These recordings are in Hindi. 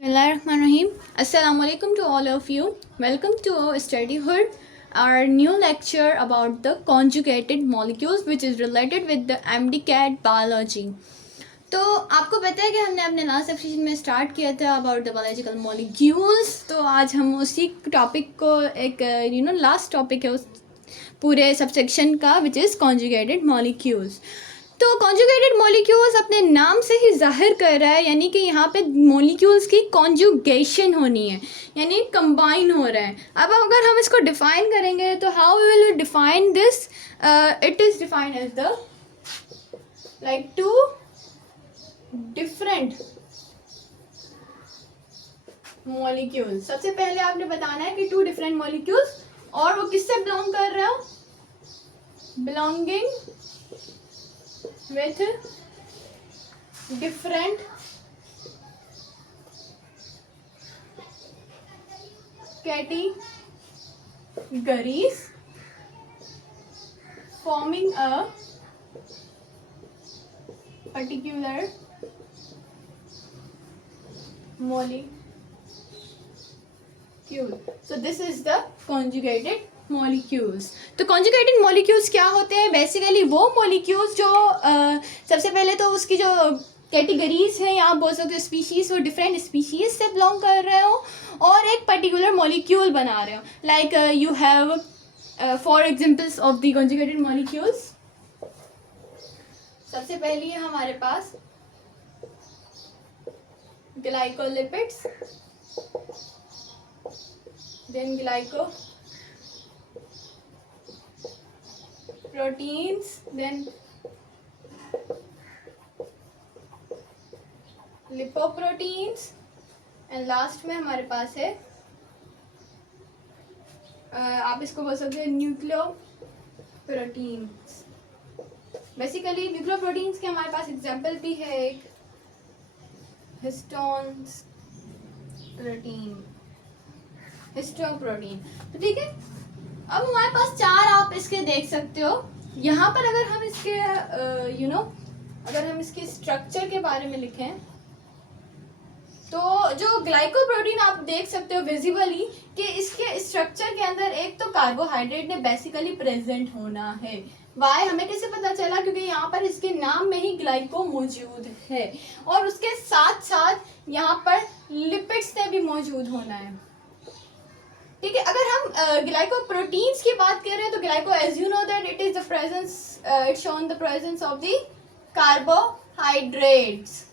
Bismillahirrahmanirrahim. Assalamu alaikum to all of you. Welcome to our study hood, our new lecture about the conjugated molecules which is related with the MDCAT biology. तो आपको पता है कि हमने अपने लास्ट सेक्शन में स्टार्ट किया था अबाउट द बायोलॉजिकल मॉलिक्यूल्स। तो आज हम उसी टॉपिक को एक लास्ट टॉपिक है उस पूरे सबसेक्शन का विच इज़ कॉन्जुगेटेड मॉलिक्यूल्स। तो कॉन्जुगेटेड मॉलिक्यूल्स अपने नाम से ही जाहिर कर रहा है, यानी कि यहाँ पे मॉलिक्यूल्स की कॉन्जुगेशन होनी है, यानी कंबाइन हो रहा है। अब अगर हम इसको डिफाइन करेंगे तो how will we define this? It is defined as the like two different molecules. सबसे पहले आपने बताना है कि टू डिफरेंट मॉलिक्यूल्स, और वो किससे बिलोंग कर रहे हो? Belonging with different categories forming a particular molecule. So this is the conjugated molecules. तो कॉन्जुगेटेड मॉलिक्यूल्स क्या होते हैं? बेसिकली वो मॉलिक्यूल्स जो सबसे पहले तो उसकी जो कैटेगरीज हैं, या आप बोल सकते हो स्पीशीज़, वो डिफरेंट स्पीशीज़ से बिलोंग कर रहे हो और एक पर्टिकुलर मॉलिक्यूल बना रहे हो। Like you have for examples of the conjugated molecules. सबसे पहली है हमारे पास glycolipids, then proteins, then lipoproteins, and last में हमारे पास है आप इसको बोल सकते हैं न्यूक्लियोप्रोटीन्स। बेसिकली न्यूक्लियोप्रोटीन्स के हमारे पास एग्जांपल भी है एक हिस्टोप्रोटीन। तो ठीक है, अब हमारे पास चार आप इसके देख सकते हो। यहाँ पर अगर हम इसके अगर हम इसके स्ट्रक्चर के बारे में लिखें तो जो ग्लाइकोप्रोटीन आप देख सकते हो विजिबली कि इसके स्ट्रक्चर के अंदर एक तो कार्बोहाइड्रेट ने बेसिकली प्रेजेंट होना है। वाई हमें कैसे पता चला? क्योंकि यहाँ पर इसके नाम में ही ग्लाइको मौजूद है, और उसके साथ साथ यहाँ पर लिपिड्स ने भी मौजूद होना है। ठीक है, अगर हम ग्लाइकोप्रोटीन्स की बात कर रहे हैं तो ग्लाइको, as you know that it is the presence, it shown the presence of the carbohydrates,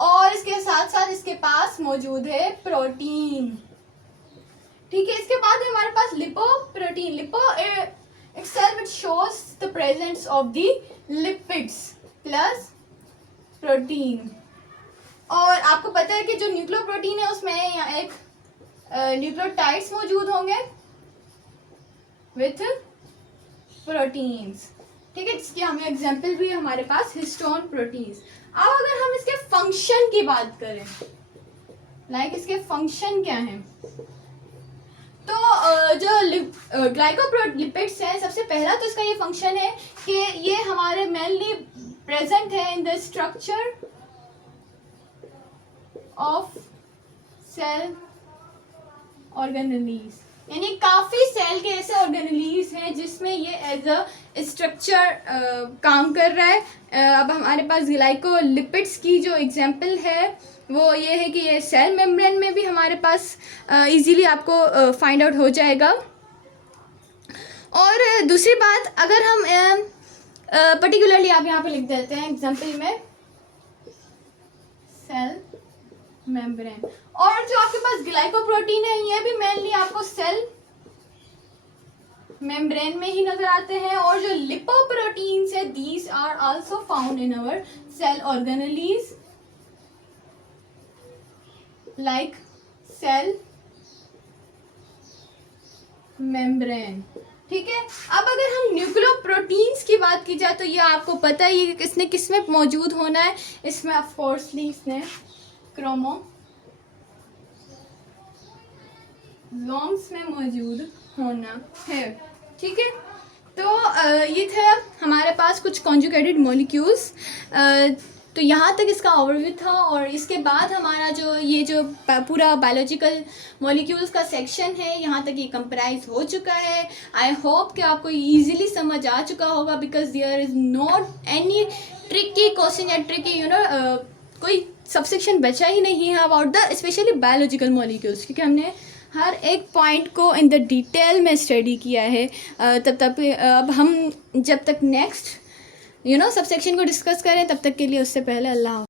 और इसके साथ साथ इसके पास मौजूद है प्रोटीन। ठीक है, इसके बाद हमारे पास lipoprotein. Lipo itself it shows the presence of the lipids plus protein। और आपको पता है कि जो न्यूक्लियोप्रोटीन है उसमें यहाँ एक न्यूक्लियोटाइड्स मौजूद होंगे विथ प्रोटीन्स। ठीक है, जिसकी हमें एग्जांपल भी है हमारे पास हिस्टोन प्रोटीन्स। अब अगर हम इसके फंक्शन की बात करें, लाइक इसके फंक्शन क्या है, तो जो ग्लाइकोलिपिड्स हैं, सबसे पहला तो इसका ये फंक्शन है कि ये हमारे मेनली प्रेजेंट है in the structure of cell organelles, यानी काफ़ी सेल के ऐसे ऑर्गेनेलीज हैं जिसमें ये एज अ स्ट्रक्चर काम कर रहा है। अब हमारे पास ग्लाइकोलिपिड्स की जो एग्जांपल है वो ये है कि ये सेल मेम्ब्रेन में भी हमारे पास इजीली आपको फाइंड आउट हो जाएगा। और दूसरी बात, अगर हम पर्टिकुलरली आप यहाँ पे लिख देते हैं एग्जांपल में सेल मेम्ब्रेन, और जो आपके पास ग्लाइकोप्रोटीन है ये भी मेनली आपको सेल मेम्ब्रेन में ही नजर आते हैं, और जो लिपोप्रोटीन्स है these are also found in our cell organelles like cell membrane. ठीक है, अब अगर हम न्यूक्लियोप्रोटीन्स की बात की जाए तो ये आपको पता ही है किसने किसमें मौजूद होना है। इसमें ऑफकोर्सली इसने क्रोमोसोम्स में मौजूद होना है। ठीक है, तो ये था हमारे पास कुछ कॉन्जुगेटेड मॉलिक्यूल्स। तो यहाँ तक इसका ओवरव्यू था। और इसके बाद हमारा जो पूरा बायोलॉजिकल मॉलिक्यूल्स का सेक्शन है, यहाँ तक ये कंप्राइज हो चुका है। आई होप कि आपको ईजिली समझ आ चुका होगा, because there is not any tricky question या ट्रिकी कोई सबसेक्शन बचा ही नहीं है about the specially biological molecules, क्योंकि हमने हर एक पॉइंट को इन द डिटेल में स्टडी किया है। अब हम जब तक नेक्स्ट सबसेक्शन को डिस्कस करें, तब तक के लिए उससे पहले अल्लाह